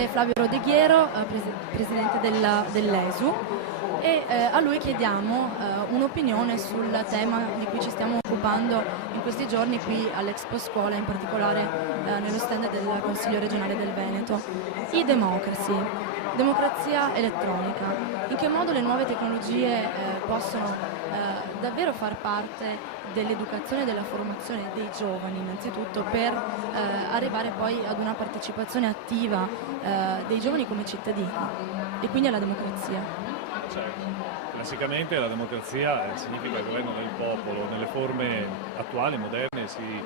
onorevole Flavio Rodeghiero, presidente dell'ESU, e a lui chiediamo un'opinione sul tema di cui ci stiamo occupando in questi giorni qui all'Expo Scuola, in particolare nello stand del Consiglio regionale del Veneto. E-democracy, democrazia elettronica, in che modo le nuove tecnologie possono davvero far parte dell'educazione e della formazione dei giovani innanzitutto, per arrivare poi ad una partecipazione attiva dei giovani come cittadini e quindi alla democrazia. Certo. Classicamente la democrazia significa il governo del popolo, nelle forme attuali, moderne, si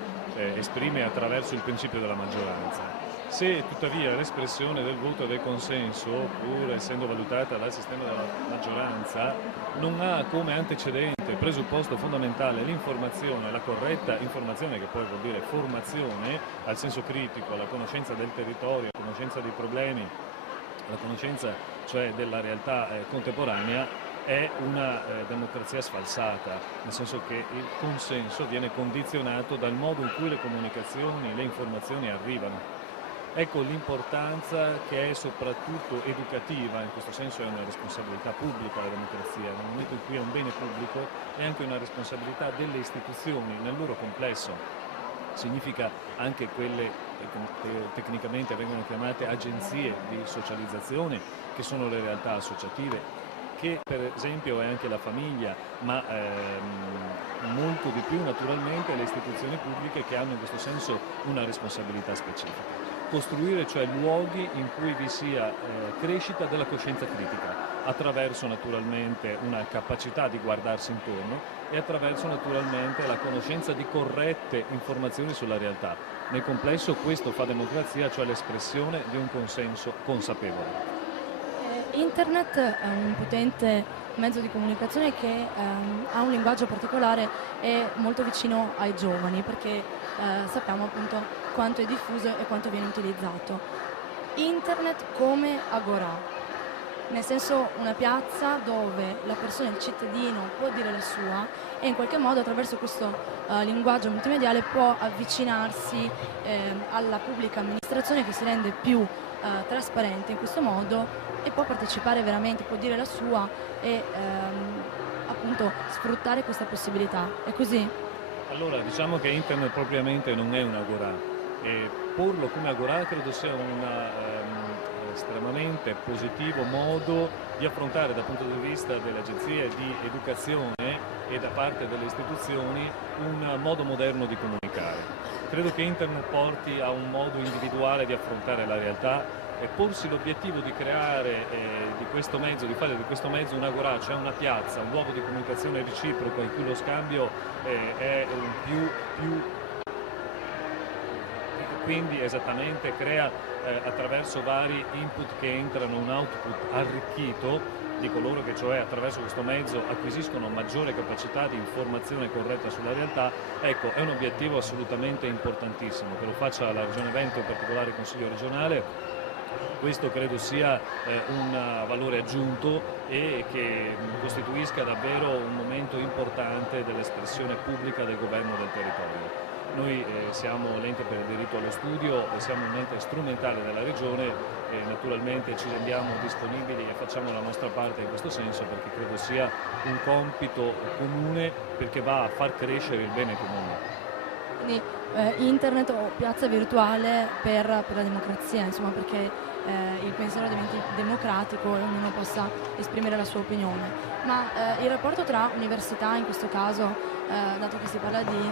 esprime attraverso il principio della maggioranza. Se tuttavia l'espressione del voto e del consenso, pur essendo valutata dal sistema della maggioranza, non ha come antecedente, presupposto fondamentale l'informazione, la corretta informazione, che poi vuol dire formazione al senso critico, alla conoscenza del territorio, alla conoscenza dei problemi, la conoscenza cioè della realtà contemporanea, è una democrazia sfalsata, nel senso che il consenso viene condizionato dal modo in cui le comunicazioni, le informazioni arrivano. Ecco l'importanza, che è soprattutto educativa, in questo senso è una responsabilità pubblica la democrazia, nel momento in cui è un bene pubblico è anche una responsabilità delle istituzioni nel loro complesso. Significa anche quelle che tecnicamente vengono chiamate agenzie di socializzazione, che sono le realtà associative, che per esempio è anche la famiglia, ma molto di più naturalmente le istituzioni pubbliche, che hanno in questo senso una responsabilità specifica. Costruire cioè luoghi in cui vi sia crescita della coscienza critica, attraverso naturalmente una capacità di guardarsi intorno e attraverso naturalmente la conoscenza di corrette informazioni sulla realtà. Nel complesso questo fa democrazia, cioè l'espressione di un consenso consapevole. Internet è un potente mezzo di comunicazione che ha un linguaggio particolare e molto vicino ai giovani, perché sappiamo appunto quanto è diffuso e quanto viene utilizzato. Internet come agorà, nel senso una piazza dove la persona, il cittadino, può dire la sua e in qualche modo attraverso questo linguaggio multimediale può avvicinarsi alla pubblica amministrazione, che si rende più trasparente in questo modo e può partecipare veramente, può dire la sua e appunto sfruttare questa possibilità. È così? Allora, diciamo che Internet propriamente non è un agorà, e porlo come agorà credo sia un estremamente positivo modo di affrontare dal punto di vista delle agenzie di educazione e da parte delle istituzioni un modo moderno di comunicare. Credo che Internet porti a un modo individuale di affrontare la realtà e porsi l'obiettivo di creare di questo mezzo, di fare di questo mezzo un'agorà, cioè una piazza, un luogo di comunicazione reciproca in cui lo scambio è più quindi esattamente crea attraverso vari input che entrano un output arricchito di coloro che cioè attraverso questo mezzo acquisiscono maggiore capacità di informazione corretta sulla realtà. Ecco, è un obiettivo assolutamente importantissimo, che lo faccia la Regione Veneto, in particolare il Consiglio regionale. Questo credo sia un valore aggiunto e che costituisca davvero un momento importante dell'espressione pubblica del governo del territorio. Noi siamo l'ente per il diritto allo studio, siamo un ente strumentale della Regione e naturalmente ci rendiamo disponibili e facciamo la nostra parte in questo senso, perché credo sia un compito comune, perché va a far crescere il bene comune. Quindi internet o piazza virtuale per la democrazia, insomma, perché il pensiero diventi democratico e ognuno possa esprimere la sua opinione. Ma il rapporto tra università, in questo caso, dato che si parla di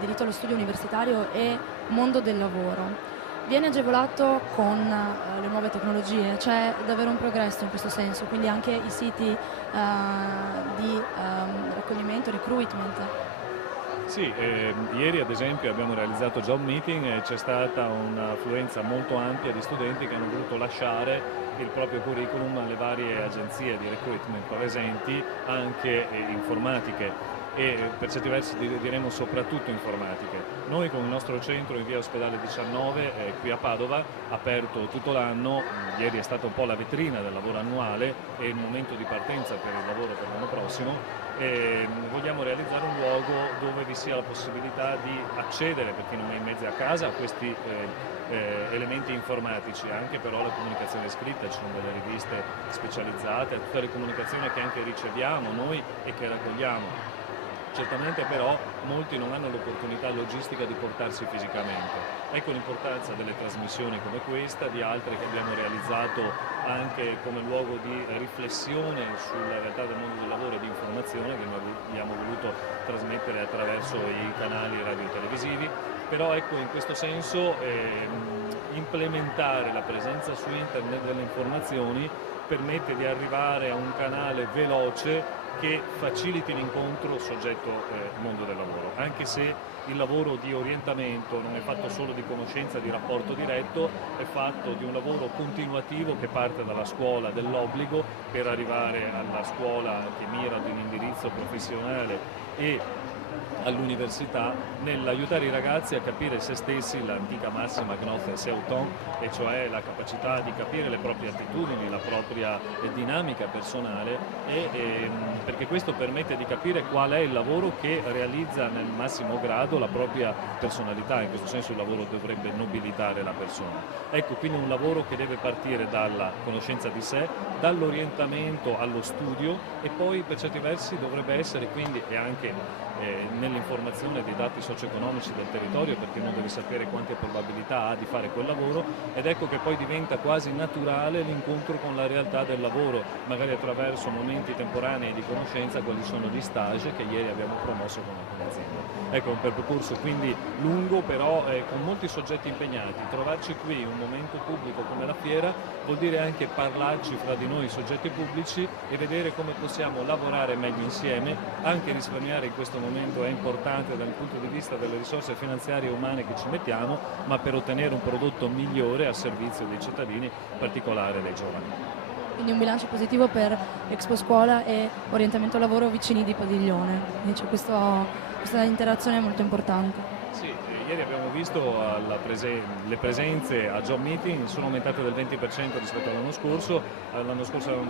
diritto allo studio universitario, e mondo del lavoro, viene agevolato con le nuove tecnologie? C'è davvero un progresso in questo senso, quindi anche i siti di raccoglimento, recruitment? Sì, ieri ad esempio abbiamo realizzato job meeting e c'è stata un'affluenza molto ampia di studenti che hanno voluto lasciare il proprio curriculum alle varie agenzie di recruitment presenti, anche informatiche e per certi versi diremo soprattutto informatiche. Noi con il nostro centro in via Ospedale 19 qui a Padova, aperto tutto l'anno, ieri è stata un po' la vetrina del lavoro annuale e il momento di partenza per il lavoro per l'anno prossimo. vogliamo realizzare un luogo dove vi sia la possibilità di accedere, per chi non è in mezzo a casa, a questi elementi informatici, anche però la comunicazione scritta, ci sono delle riviste specializzate, tutte le comunicazioni che anche riceviamo noi e che raccogliamo. Certamente però molti non hanno l'opportunità logistica di portarsi fisicamente. Ecco l'importanza delle trasmissioni come questa, di altre che abbiamo realizzato anche come luogo di riflessione sulla realtà del mondo del lavoro e di informazione che noi abbiamo voluto trasmettere attraverso i canali radio-televisivi. Però ecco, in questo senso implementare la presenza su internet delle informazioni permette di arrivare a un canale veloce che faciliti l'incontro soggetto-mondo del lavoro, anche se il lavoro di orientamento non è fatto solo di conoscenza, di rapporto diretto, è fatto di un lavoro continuativo che parte dalla scuola dell'obbligo per arrivare alla scuola che mira ad un indirizzo professionale e all'università, nell'aiutare i ragazzi a capire se stessi, l'antica massima Gnose Seuton, e cioè la capacità di capire le proprie attitudini, la propria dinamica personale, perché questo permette di capire qual è il lavoro che realizza nel massimo grado la propria personalità. In questo senso il lavoro dovrebbe nobilitare la persona. Ecco, quindi un lavoro che deve partire dalla conoscenza di sé, dall'orientamento allo studio e poi per certi versi dovrebbe essere quindi e anche nell'informazione dei dati socio-economici del territorio, perché uno deve sapere quante probabilità ha di fare quel lavoro, ed ecco che poi diventa quasi naturale l'incontro con la realtà del lavoro, magari attraverso momenti temporanei di conoscenza, quali sono gli stage che ieri abbiamo promosso con alcune aziende. Ecco, un percorso quindi lungo, però con molti soggetti impegnati. Trovarci qui in un momento pubblico come la fiera vuol dire anche parlarci fra di noi soggetti pubblici e vedere come possiamo lavorare meglio insieme, anche risparmiare in questo momento è importante dal punto di vista delle risorse finanziarie e umane che ci mettiamo, ma per ottenere un prodotto migliore al servizio dei cittadini, in particolare dei giovani. Quindi un bilancio positivo per Expo Scuola e orientamento lavoro vicini di Padiglione. Quindi c'è questa interazione molto importante. Sì, ieri abbiamo visto le presenze a job meeting sono aumentate del 20% rispetto all'anno scorso avevamo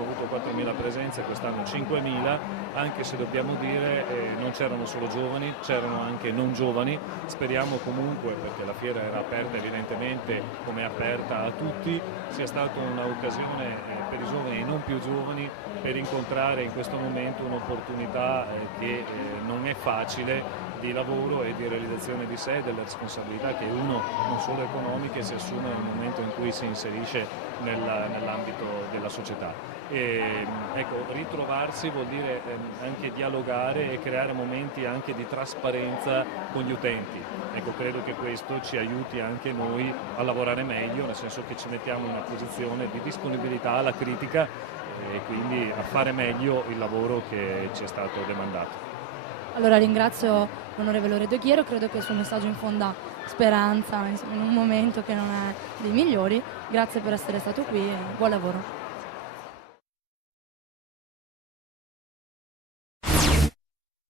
avuto 4.000 presenze, quest'anno 5.000, anche se dobbiamo dire non c'erano solo giovani, c'erano anche non giovani. Speriamo comunque, perché la fiera era aperta evidentemente come è aperta a tutti, sia stata un'occasione per i giovani e non più giovani per incontrare in questo momento un'opportunità che non è facile di lavoro e di realizzazione di sé e delle responsabilità che uno, non solo economiche, si assume nel momento in cui si inserisce nell'ambito della società. Ecco, ritrovarsi vuol dire anche dialogare e creare momenti anche di trasparenza con gli utenti. Ecco, credo che questo ci aiuti anche noi a lavorare meglio, nel senso che ci mettiamo in una posizione di disponibilità alla critica e quindi a fare meglio il lavoro che ci è stato demandato. Allora ringrazio l'onorevole Loredo Ghiero, credo che il suo messaggio infonda speranza, insomma, in un momento che non è dei migliori. Grazie per essere stato qui e buon lavoro.